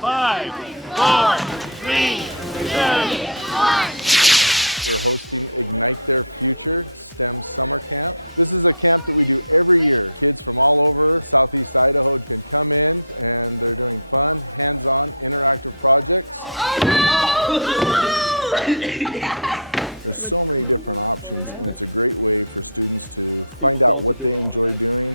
5, 4, 3, 2, 1. He wants to also do it automatic.